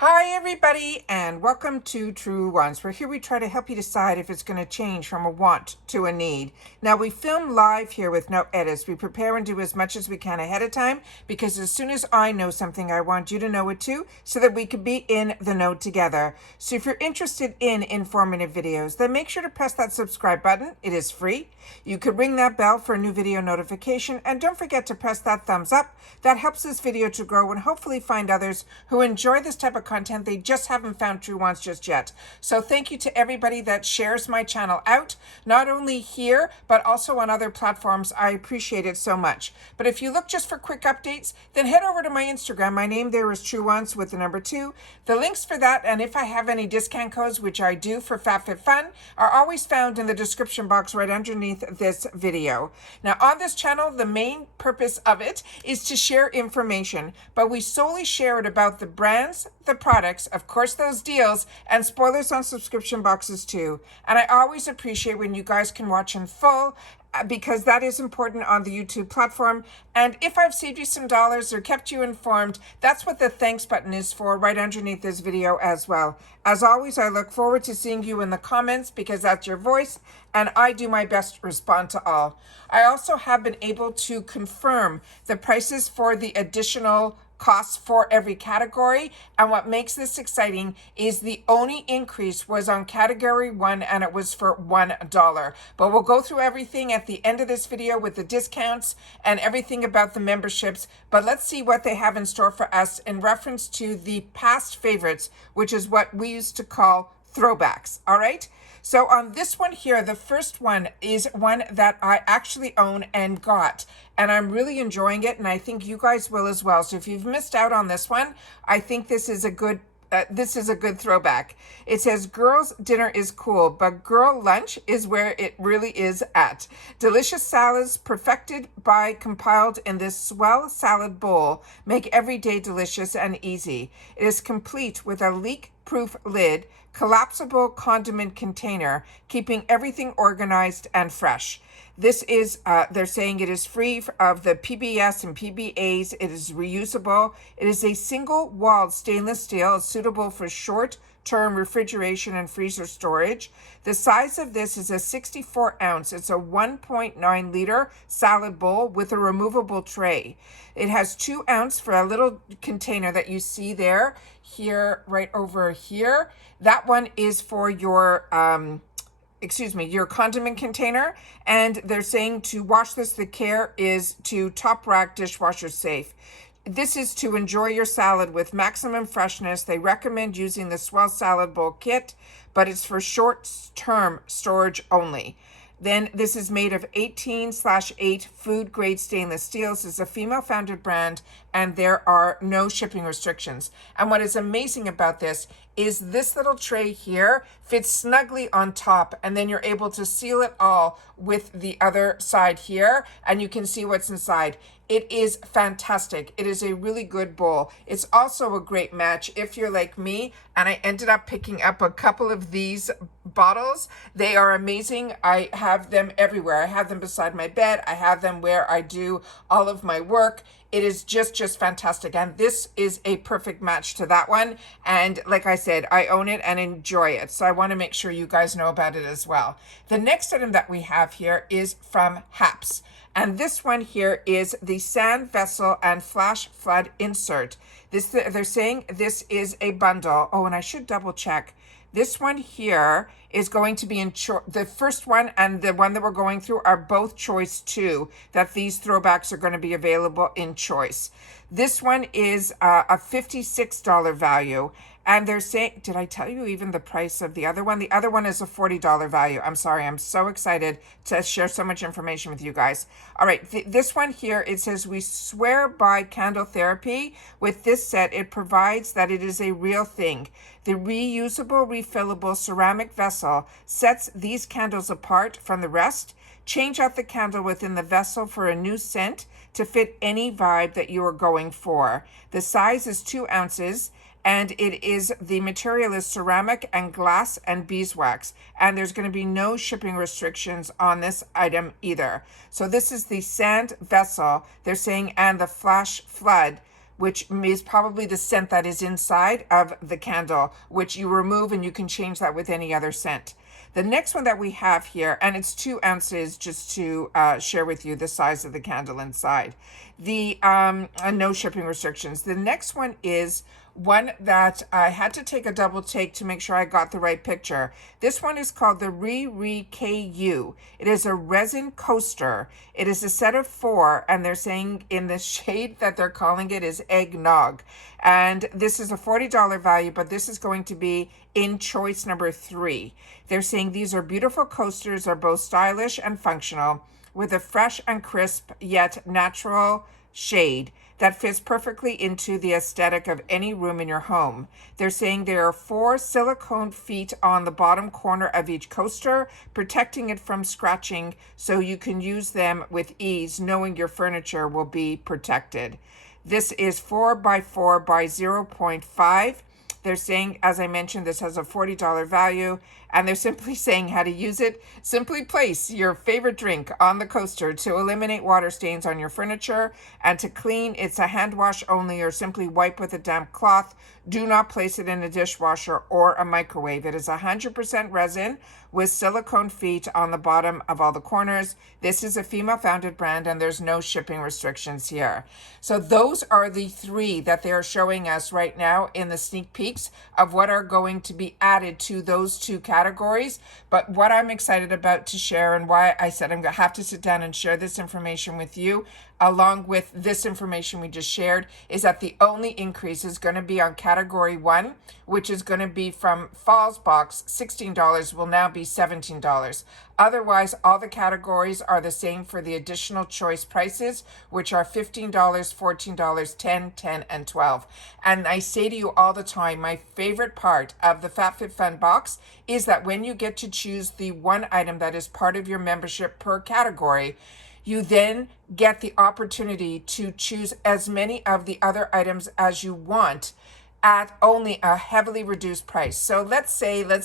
Hi everybody and welcome to Truewants, where here we try to help you decide if it's going to change from a want to a need. Now we film live here with no edits. We prepare and do as much as we can ahead of time because as soon as I know something, I want you to know it too so that we can be in the know together. So if you're interested in informative videos, then make sure to press that subscribe button. It is free. You could ring that bell for a new video notification, and don't forget to press that thumbs up. That helps this video to grow and hopefully find others who enjoy this type of content. They just haven't found Truewants just yet. So thank you to everybody that shares my channel out, not only here, but also on other platforms. I appreciate it so much. But if you look just for quick updates, then head over to my Instagram. My name there is Truewants with the number 2. The links for that, and if I have any discount codes, which I do for FabFitFun, are always found in the description box right underneath this video. Now on this channel, the main purpose of it is to share information, but we solely share it about the brands, the products, of course those deals, and spoilers on subscription boxes too. And I always appreciate when you guys can watch in full, because that is important on the YouTube platform. And if I've saved you some dollars or kept you informed, that's what the thanks button is for right underneath this video as well. As always, I look forward to seeing you in the comments because that's your voice and I do my best to respond to all. I also have been able to confirm the prices for the additional costs for every category, and what makes this exciting is the only increase was on category 1 and it was for $1. But we'll go through everything at the end of this video with the discounts and everything about the memberships. But let's see what they have in store for us in reference to the past favorites, which is what we used to call throwbacks. All right. So on this one here, the first one is one that I actually own and got, and I'm really enjoying it, and I think you guys will as well. So if you've missed out on this one, I think this is a good throwback. It says, girls' dinner is cool, but girl lunch is where it really is at. Delicious salads perfected by compiled in this swell salad bowl make every day delicious and easy. It is complete with a leak-proof lid, collapsible condiment container, keeping everything organized and fresh. This is, they're saying it is free of the PBS and PBAs. It is reusable. It is a single-walled stainless steel, suitable for short-term refrigeration and freezer storage. The size of this is a 64 ounce. It's a 1.9 liter salad bowl with a removable tray. It has 2 ounce for a little container that you see there, here, right over here. That one is for your, your condiment container. And they're saying to wash this, the care is to top rack dishwasher safe. This is to enjoy your salad with maximum freshness. They recommend using the Swell Salad Bowl kit, but it's for short-term storage only. Then this is made of 18/8 food grade stainless steel. This is a female founded brand and there are no shipping restrictions. And what is amazing about this is this little tray here fits snugly on top, and then you're able to seal it all with the other side here and you can see what's inside. It is fantastic. It is a really good bowl. It's also a great match if you're like me, and I ended up picking up a couple of these bottles. They are amazing. I have them everywhere. I have them beside my bed. I have them where I do all of my work. It is just fantastic. And this is a perfect match to that one. And like I said, I own it and enjoy it. So I want to make sure you guys know about it as well. The next item that we have here is from HAPS. And this one here is the sand vessel and flash flood insert. This, they're saying this is a bundle. Oh, and I should double check. This one here is going to be in the first one and the one that we're going through are both choice 2, that these throwbacks are going to be available in choice. This one is a $56 value. And they're saying, did I tell you even the price of the other one? The other one is a $40 value. I'm sorry, I'm so excited to share so much information with you guys. All right, this one here, it says, we swear by candle therapy. With this set, it provides that it is a real thing. The reusable, refillable ceramic vessel sets these candles apart from the rest. Change out the candle within the vessel for a new scent to fit any vibe that you are going for. The size is 2 ounces. And it is, the material is ceramic and glass and beeswax. And there's going to be no shipping restrictions on this item either. So this is the sand vessel, they're saying, and the flash flood which is probably the scent that is inside of the candle, which you remove, and you can change that with any other scent. The next one that we have here, and it's 2 ounces, just to share with you the size of the candle inside. The no shipping restrictions. The next one is one that I had to take a double take to make sure I got the right picture. This one is called the KU. It is a resin coaster. It is a set of 4, and they're saying in the shade that they're calling it is eggnog. And this is a $40 value, but this is going to be in choice number 3. They're saying these are beautiful coasters, are both stylish and functional, with a fresh and crisp yet natural shade that fits perfectly into the aesthetic of any room in your home. They're saying there are 4 silicone feet on the bottom corner of each coaster, protecting it from scratching, so you can use them with ease, knowing your furniture will be protected. This is 4 by 4 by 0.5. They're saying, as I mentioned, this has a $40 value, and they're simply saying how to use it. Simply place your favorite drink on the coaster to eliminate water stains on your furniture, and to clean, it's a hand wash only, or simply wipe with a damp cloth. Do not place it in a dishwasher or a microwave. It is 100% resin with silicone feet on the bottom of all the corners. This is a female-founded brand, and there's no shipping restrictions here. So those are the 3 that they're showing us right now in the sneak peeks of what are going to be added to those 2 categories. But what I'm excited about to share, and why I said I'm going to have to sit down and share this information with you, along with this information we just shared, is that the only increase is going to be on category 1, which is going to be from Fall's box, $16 will now be $17. Otherwise, all the categories are the same for the additional choice prices, which are $15, $14, $10, $10, and $12. And I say to you all the time, my favorite part of the FabFitFun box is that when you get to choose the one item that is part of your membership per category, you then get the opportunity to choose as many of the other items as you want at only a heavily reduced price. So let's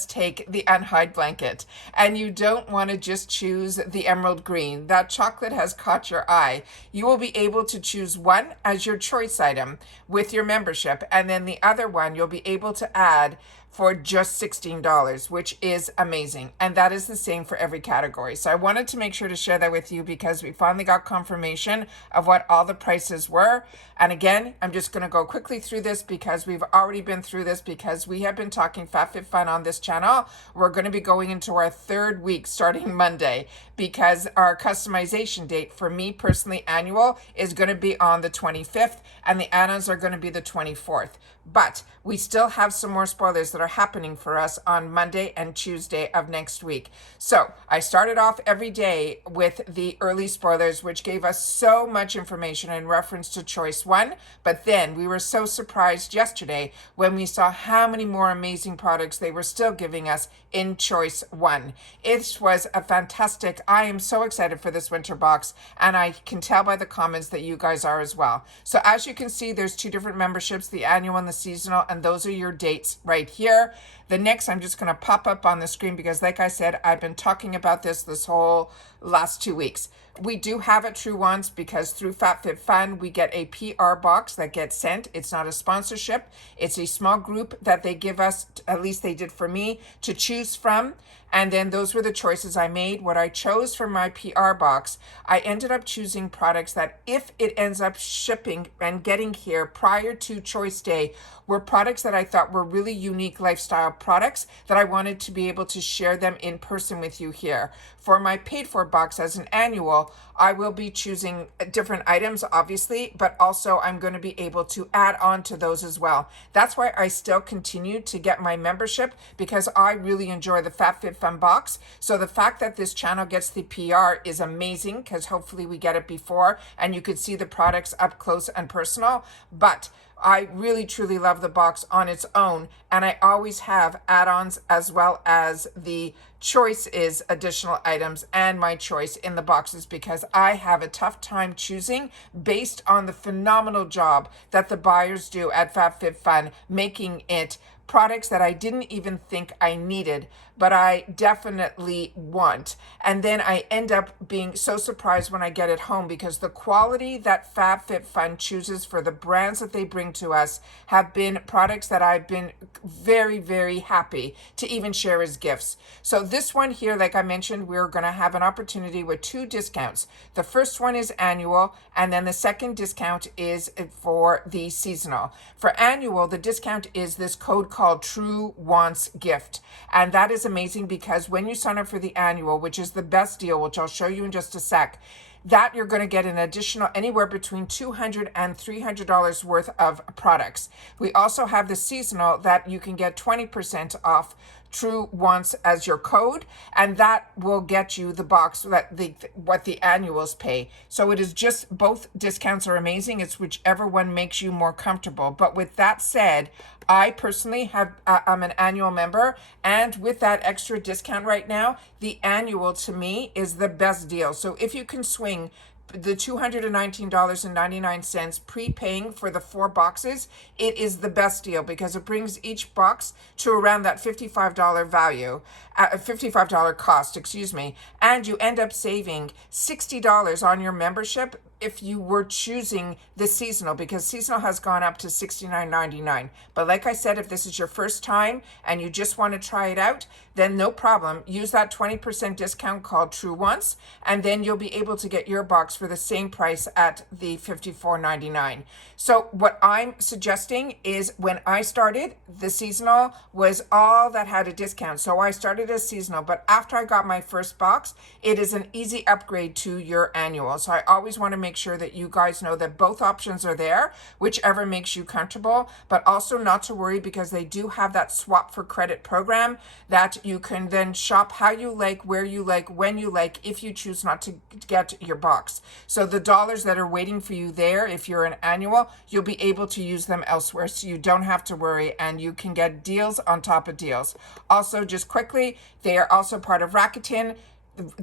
take the unhide blanket, and you don't want to just choose the emerald green. That chocolate has caught your eye. You will be able to choose one as your choice item with your membership, and then the other one you'll be able to add for just $16, which is amazing. And that is the same for every category. So I wanted to make sure to share that with you, because we finally got confirmation of what all the prices were. And again, I'm just going to go quickly through this, because we've already been through this, because we have been talking FabFitFun on this channel. We're going to be going into our 3rd week starting Monday, because our customization date for me personally annual is going to be on the 25th, and the add-ons are going to be the 24th. But we still have some more spoilers that are happening for us on Monday and Tuesday of next week. So I started off every day with the early spoilers, which gave us so much information in reference to choice 1. But then we were so surprised yesterday when we saw how many more amazing products they were still giving us in choice 1. It was a fantastic, I am so excited for this winter box, and I can tell by the comments that you guys are as well. So as you can see, there's 2 different memberships, the annual and the seasonal, and those are your dates right here. The next, I'm just going to pop up on the screen, because like I said, I've been talking about this whole last 2 weeks. We do have at Truewants, because through FabFitFun, we get a PR box that gets sent. It's not a sponsorship. It's a small group that they give us, at least they did for me, to choose from. And then those were the choices I made. What I chose for my PR box, I ended up choosing products that, if it ends up shipping and getting here prior to choice day, were products that I thought were really unique lifestyle products that I wanted to be able to share them in person with you here. For my paid for box as an annual, I will be choosing different items, obviously, but also I'm going to be able to add on to those as well. That's why I still continue to get my membership, because I really enjoy the FabFitFun box. So the fact that this channel gets the PR is amazing, because hopefully we get it before and you could see the products up close and personal. But I really truly love the box on its own, and I always have add-ons as well as the choice is additional items and my choice in the boxes, because I have a tough time choosing based on the phenomenal job that the buyers do at FabFitFun, making it products that I didn't even think I needed, but I definitely want. And then I end up being so surprised when I get it home, because the quality that FabFitFun chooses for the brands that they bring to us have been products that I've been very, very happy to even share as gifts. So this one here, like I mentioned, we're going to have an opportunity with 2 discounts. The first one is annual, and then the second discount is for the seasonal. For annual, the discount is this code called Truewants gift. And that is amazing, because when you sign up for the annual, which is the best deal, which I'll show you in just a sec, that you're going to get an additional anywhere between $200 and $300 worth of products. We also have the seasonal that you can get 20% off Truewants as your code, and that will get you the box that what the annuals pay. So it is just, both discounts are amazing. It's whichever one makes you more comfortable. But with that said, I personally have I'm an annual member, and with that extra discount right now, the annual to me is the best deal. So if you can swing the $219.99 prepaying for the 4 boxes, it is the best deal, because it brings each box to around that $55 value, $55 cost, excuse me, and you end up saving $60 on your membership if you were choosing the seasonal, because seasonal has gone up to $69.99. But like I said, if this is your first time and you just want to try it out, then no problem. Use that 20% discount called Truewants, and then you'll be able to get your box for the same price at the $54.99. So what I'm suggesting is, when I started, the seasonal was all that had a discount. So I started as seasonal, but after I got my first box, it is an easy upgrade to your annual. So I always want to make sure that you guys know that both options are there, whichever makes you comfortable, but also not to worry, because they do have that swap for credit program that you can then shop how you like, where you like, when you like, if you choose not to get your box. So the dollars that are waiting for you there, if you're an annual, you'll be able to use them elsewhere, so you don't have to worry, and you can get deals on top of deals. Also, just quickly, they are also part of Rakuten.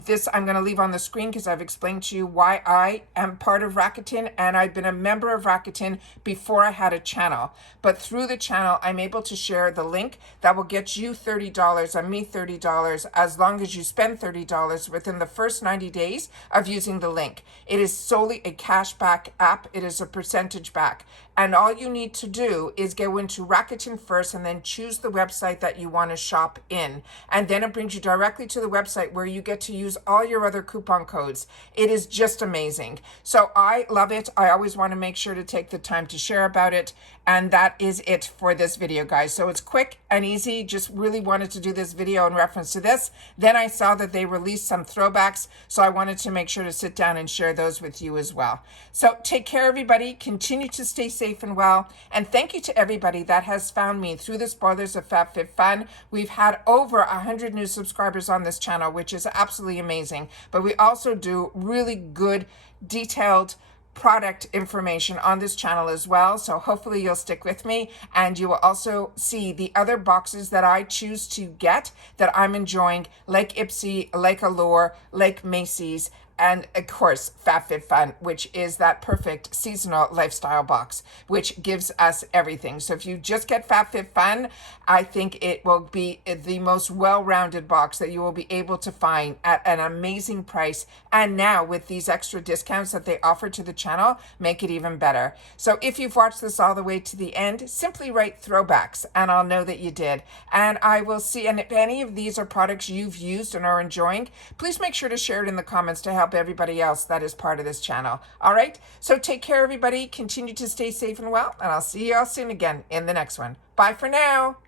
This I'm going to leave on the screen, because I've explained to you why I am part of Rakuten, and I've been a member of Rakuten before I had a channel. But through the channel, I'm able to share the link that will get you $30 and me $30, as long as you spend $30 within the first 90 days of using the link. It is solely a cashback app. It is a percentage back. And all you need to do is go into Rakuten first, and then choose the website that you want to shop in. And then it brings you directly to the website where you get to use all your other coupon codes. It is just amazing. So I love it. I always want to make sure to take the time to share about it. And that is it for this video, guys. So it's quick and easy. Just really wanted to do this video in reference to this. Then I saw that they released some throwbacks, so I wanted to make sure to sit down and share those with you as well. So take care, everybody. Continue to stay safe and well. And thank you to everybody that has found me through the spoilers of FabFitFun. We've had over 100 new subscribers on this channel, which is absolutely amazing. But we also do really good, detailed product information on this channel as well. So hopefully you'll stick with me, and you will also see the other boxes that I choose to get that I'm enjoying, like Ipsy, like Allure, like Macy's, and of course FabFitFun, which is that perfect seasonal lifestyle box, which gives us everything. So if you just get FabFitFun, I think it will be the most well-rounded box that you will be able to find at an amazing price. And now with these extra discounts that they offer to the channel, make it even better. So if you've watched this all the way to the end, simply write throwbacks, and I'll know that you did. And I will see, and if any of these are products you've used and are enjoying, please make sure to share it in the comments to help everybody else that is part of this channel. All right, so take care, everybody. Continue to stay safe and well, and I'll see you all soon again in the next one. Bye for now.